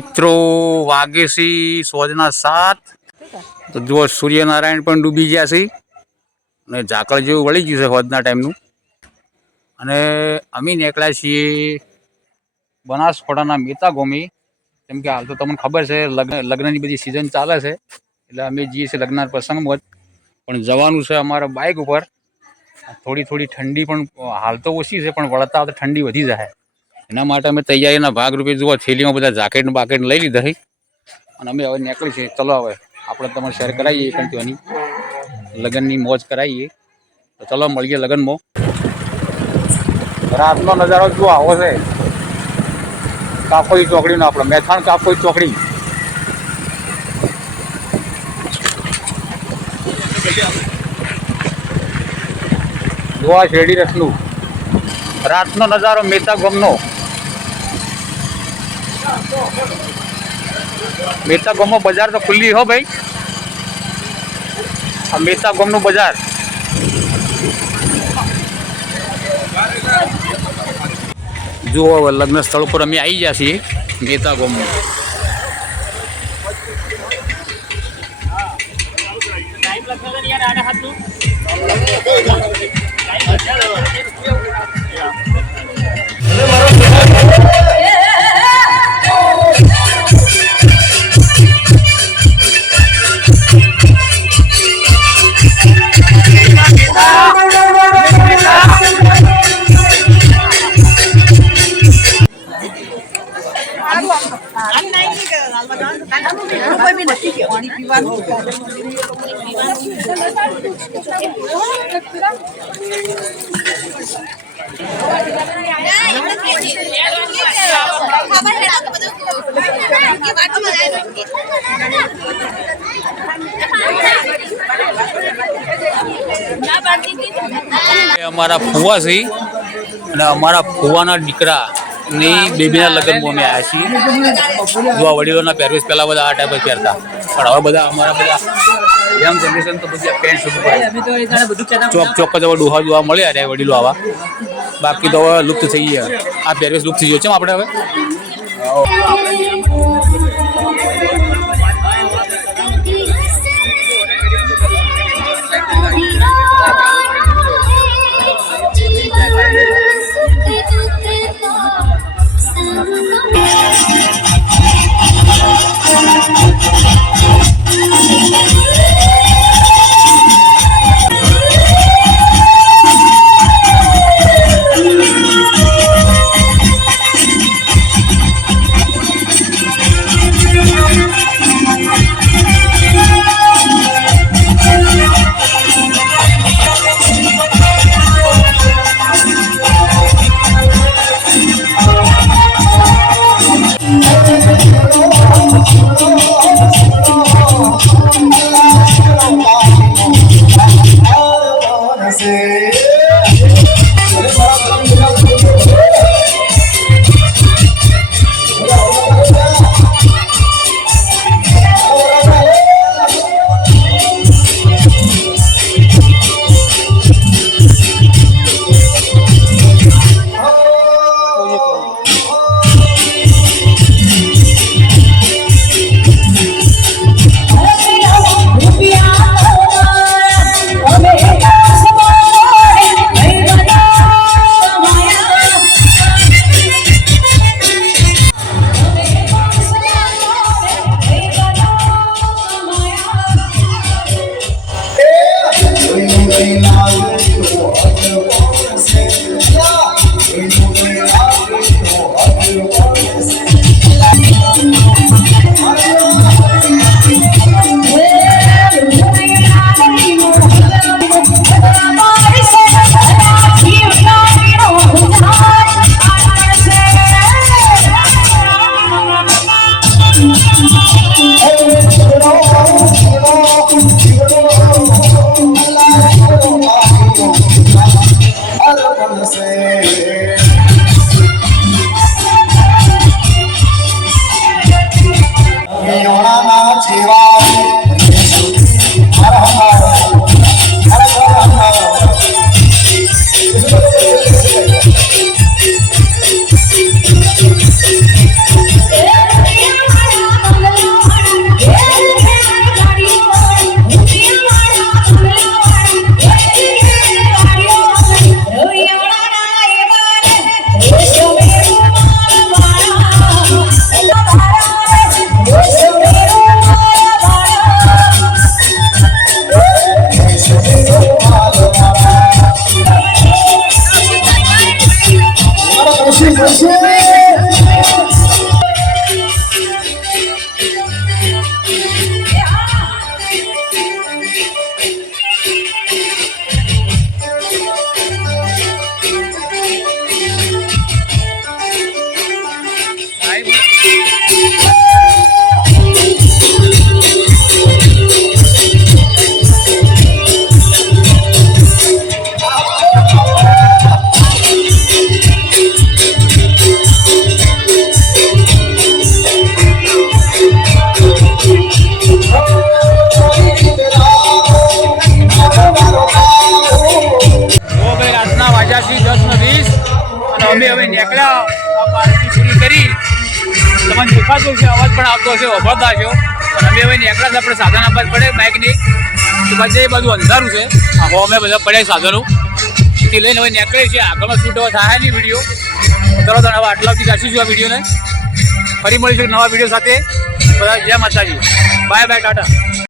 મિત્રો વાગે છે સોજના 7 તો જો સૂર્યનારાયણ પણ ડૂબી ગયા છે અને ઝાકળ જેવું વળી ગયું છે હોજના ટાઈમનું અને અમે નીકળ્યા છીએ બનાસકાંઠાના મેતા ગોમી કેમ કે હાલ તો તમને ખબર છે લગ્નની બધી સિઝન ચાલે છે એટલે અમે જઈએ છીએ લગ્નના પ્રસંગમાં જ પણ જવાનું છે અમારા બાઇક ઉપર થોડી ઠંડી પણ હાલ તો ઓછી છે પણ વળતા તો ઠંડી વધી જાય એના માટે અમે તૈયારીના ભાગરૂપે જુઓ થેલીમાં બધા જાકેટ બાકેટ લઈ લીધા છે અને અમે હવે નીકળી છીએ ચલો હવે આપણે તમારે શેર કરાવીએ પણ ત્યાંની લગ્નની મોજ કરાવીએ તો ચલો મળીએ લગ્નમાં રાતનો નજારો જો આવો છે કાપોઈ ચોકડીનો આપણો મેથાણ કાપોઈ ચોકડી જોવા શેરડી રસનું રાતનો નજારો મેતા ગામનો મેતા ગામમાં બજાર તો ખુલ્લી હો ભાઈ આ મેતા ગામનું બજાર જુઓ લગ્ન સ્થળ પર અમે આવી ગયા છીએ મેતા ગામમાં અમારા ફુવા છે અને અમારા ફુવાના દીકરાની બેબીના લગ્નમાં અમે આવ્યા છીએ જોવા વડીલોના પહેરવેશ પહેલાં બધા આ ટાઈપ જ પહેરતા પણ હવે બધા અમારા બધા યંગ જનરેશન તો બધી પેન્ટ શૂટ ચોક જ હવે ડોહા જોવા મળ્યા રહ્યા વડીલો આવા બાકી તો હવે લુપ્ત થઈ ગયા આ પહેરવેશ લુપ્ત થઈ ગયો છે આપણે હવે વાગ્યા છે 10:20 અને અમે હવે નીકળ્યા આ પાર્ટી પૂરી કરી. તમને દેખાતો છે, અવાજ પણ આવતો હશે, વભરતા છો. અને અમે હવે નીકળ્યા આપણે સાધન આપવા પડે બાઇકની. તો બધે બધું અંધારું છે. આવો અમે બધા પડ્યા સાધનો થી લઈને હવે નીકળે છે. આગળનો શૂટ હવે થાય નહીં વિડીયો. ચલો હવે આટલાથી રાખીશું આ વિડીયોને. ફરી મળીશું નવા વિડીયો સાથે. બધા જય માતાજી. Bye bye, Tata.